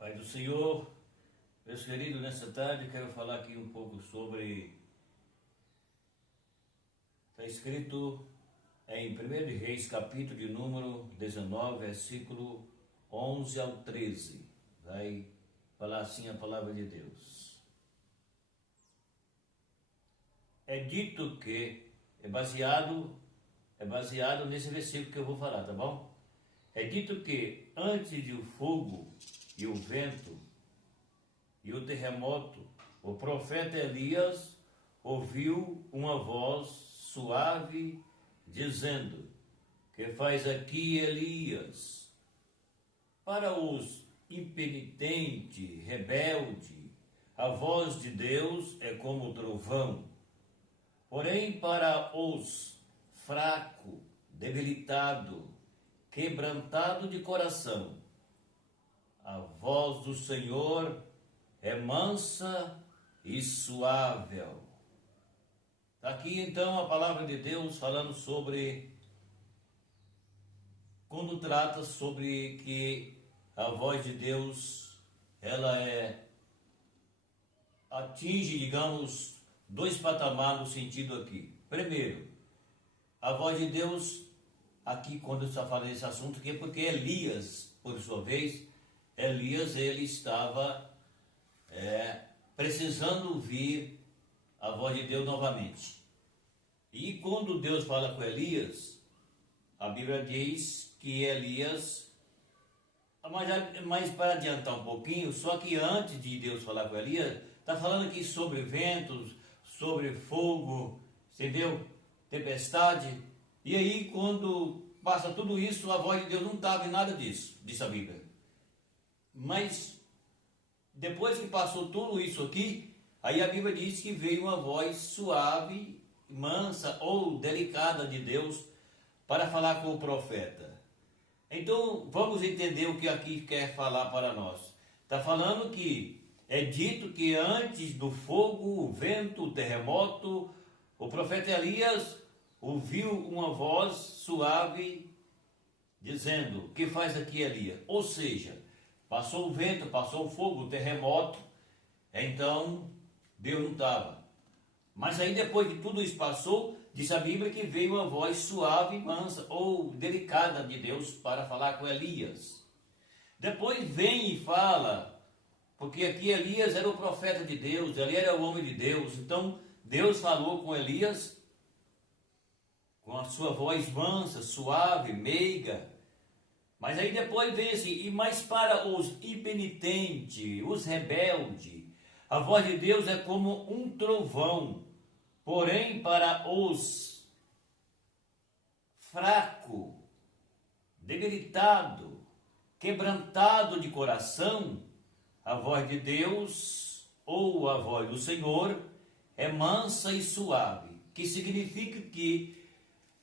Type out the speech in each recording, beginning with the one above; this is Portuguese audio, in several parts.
Pai do Senhor, meus queridos, nessa tarde quero falar aqui um pouco sobre, está escrito em 1 de Reis, capítulo de número 19, versículo 11 ao 13, vai falar assim a palavra de Deus. É dito que, é baseado nesse versículo que eu vou falar, tá bom? É dito que antes de o fogo e o vento e o terremoto, o profeta Elias ouviu uma voz suave dizendo: "Que faz aqui Elias?" Para os impenitentes, rebeldes, a voz de Deus é como trovão. Porém, para os fraco, debilitado, quebrantado de coração, a voz do Senhor é mansa e suave. Aqui então a palavra de Deus falando sobre, quando trata sobre que a voz de Deus, ela atinge, digamos, dois patamares no sentido aqui. Primeiro, a voz de Deus, aqui quando está falando desse assunto, que é porque Elias, por sua vez, ele estava precisando ouvir a voz de Deus novamente. E quando Deus fala com Elias, a Bíblia diz que Elias, mas para adiantar um pouquinho, só que antes de Deus falar com Elias, está falando aqui sobre ventos, sobre fogo, entendeu? Tempestade. E aí quando passa tudo isso, a voz de Deus não estava em nada disso, diz a Bíblia. Mas depois que passou tudo isso aqui, aí a Bíblia diz que veio uma voz suave, mansa ou delicada de Deus para falar com o profeta. Então vamos entender o que aqui quer falar para nós. Está falando que é dito que antes do fogo, o vento, o terremoto, o profeta Elias ouviu uma voz suave dizendo: "Que faz aqui Elias?" Ou seja, passou o vento, passou o fogo, o terremoto, então Deus não estava. Mas aí depois que tudo isso passou, diz a Bíblia que veio uma voz suave, mansa ou delicada de Deus para falar com Elias. Depois vem e fala, porque aqui Elias era o profeta de Deus, ele era o homem de Deus, então Deus falou com Elias com a sua voz mansa, suave, meiga. Mas aí depois vem assim: mas para os impenitentes, os rebeldes, a voz de Deus é como um trovão. Porém, para os fraco, debilitado, quebrantado de coração, a voz de Deus ou a voz do Senhor é mansa e suave, que significa que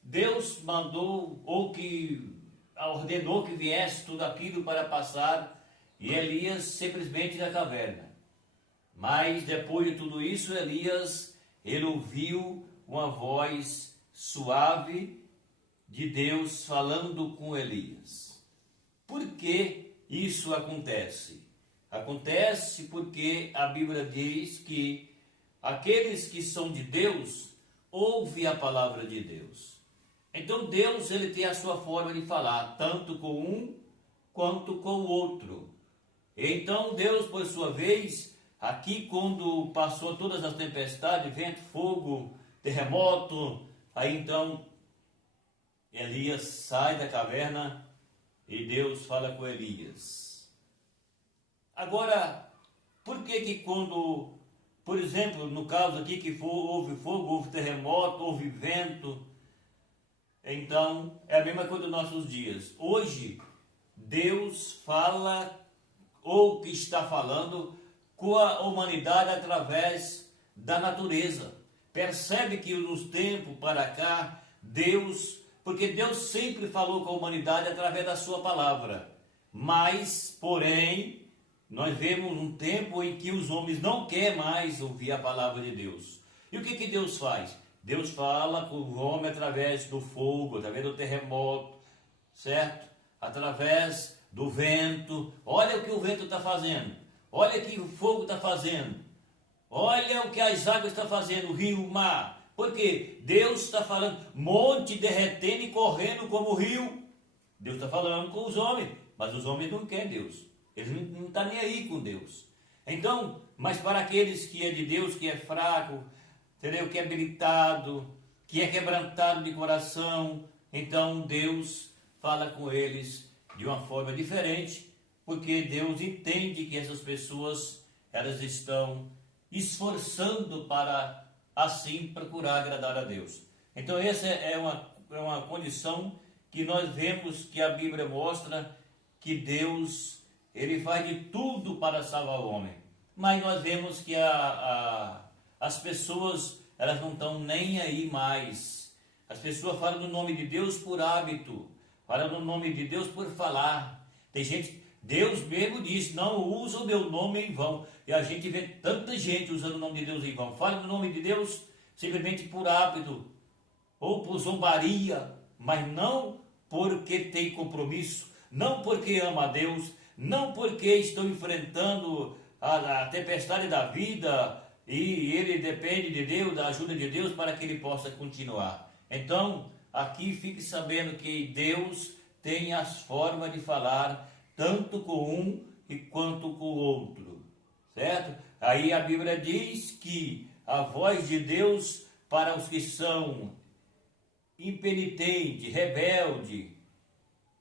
Deus mandou ou que ordenou que viesse tudo aquilo para passar e Elias simplesmente na caverna. Mas depois de tudo isso, Elias, ele ouviu uma voz suave de Deus falando com Elias. Por que isso acontece? Acontece porque a Bíblia diz que aqueles que são de Deus ouvem a palavra de Deus. Então Deus, ele tem a sua forma de falar, tanto com um quanto com o outro. Então Deus, por sua vez, aqui quando passou todas as tempestades, vento, fogo, terremoto, aí então Elias sai da caverna e Deus fala com Elias. Agora, por que quando, por exemplo, no caso aqui que houve fogo, houve terremoto, houve vento, então é a mesma coisa dos nossos dias. Hoje, Deus fala, ou que está falando, com a humanidade através da natureza. Percebe que nos tempos para cá, Deus, porque Deus sempre falou com a humanidade através da sua palavra. Mas, porém, nós vemos um tempo em que os homens não querem mais ouvir a palavra de Deus. E o que Deus faz? Deus fala com o homem através do fogo, através do terremoto, certo? Através do vento. Olha o que o vento está fazendo. Olha o que o fogo está fazendo. Olha o que as águas estão fazendo, o rio, o mar. Porque Deus está falando, monte derretendo e correndo como o rio. Deus está falando com os homens, mas os homens não querem Deus. Eles não estão nem aí com Deus. Então, mas para aqueles que é de Deus, que é fraco, entendeu? Que é habilitado, que é quebrantado de coração, então Deus fala com eles de uma forma diferente, porque Deus entende que essas pessoas, elas estão esforçando para assim procurar agradar a Deus. Então essa é uma condição que nós vemos que a Bíblia mostra que Deus, ele faz de tudo para salvar o homem. Mas nós vemos que as pessoas, elas não estão nem aí mais. As pessoas falam no nome de Deus por hábito, falam no nome de Deus por falar. Tem gente, Deus mesmo disse, não usa o meu nome em vão. E a gente vê tanta gente usando o nome de Deus em vão. Fala no nome de Deus simplesmente por hábito, ou por zombaria, mas não porque tem compromisso, não porque ama a Deus, não porque estão enfrentando a tempestade da vida e ele depende de Deus, da ajuda de Deus para que ele possa continuar. Então, aqui fique sabendo que Deus tem as formas de falar tanto com um e quanto com o outro, certo? Aí a Bíblia diz que a voz de Deus para os que são impenitentes, rebeldes,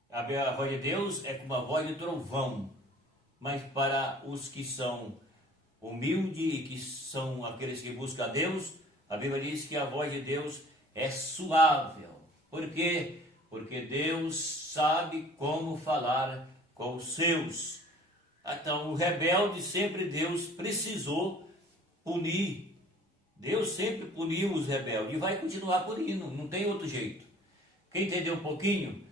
a voz de Deus é como a voz de trovão, mas para os que são humildes e que são aqueles que buscam a Deus, a Bíblia diz que a voz de Deus é suave. Por quê? Porque Deus sabe como falar com os seus. Então, o rebelde sempre Deus precisou punir. Deus sempre puniu os rebeldes e vai continuar punindo, não tem outro jeito. Quem entendeu um pouquinho?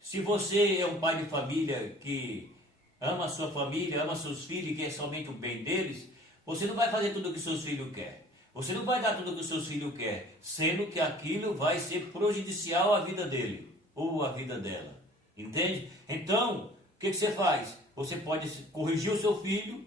Se você é um pai de família que ama a sua família, ama seus filhos e quer somente o bem deles, você não vai fazer tudo o que seus filhos querem. Você não vai dar tudo o que seus filhos querem, sendo que aquilo vai ser prejudicial à vida dele ou à vida dela. Entende? Então, o que você faz? Você pode corrigir o seu filho,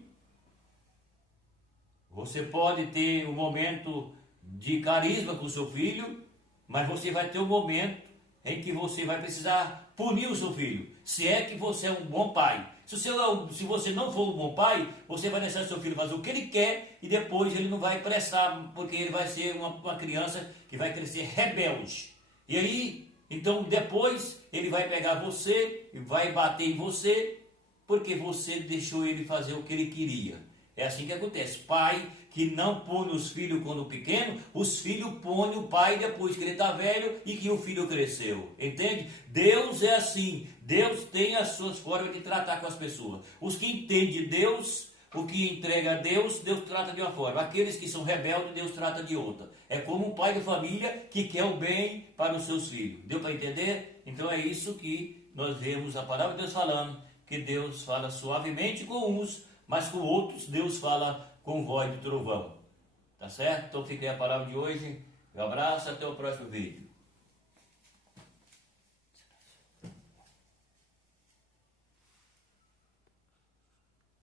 você pode ter um momento de carisma com o seu filho, mas você vai ter um momento em que você vai precisar punir o seu filho, se é que você é um bom pai. Se você não for um bom pai, você vai deixar o seu filho fazer o que ele quer e depois ele não vai prestar, porque ele vai ser uma criança que vai crescer rebelde. E aí, então depois ele vai pegar você e vai bater em você, porque você deixou ele fazer o que ele queria. É assim que acontece. Pai que não põe os filhos quando pequeno, os filhos põem o pai depois que ele está velho e que o filho cresceu. Entende? Deus é assim. Deus tem as suas formas de tratar com as pessoas. Os que entendem Deus, o que entrega a Deus, Deus trata de uma forma. Aqueles que são rebeldes, Deus trata de outra. É como um pai de família que quer o bem para os seus filhos. Deu para entender? Então é isso que nós vemos a palavra de Deus falando, que Deus fala suavemente com uns, mas com outros Deus fala com voz de trovão. Tá certo? Então fica aí a palavra de hoje. Um abraço, até o próximo vídeo.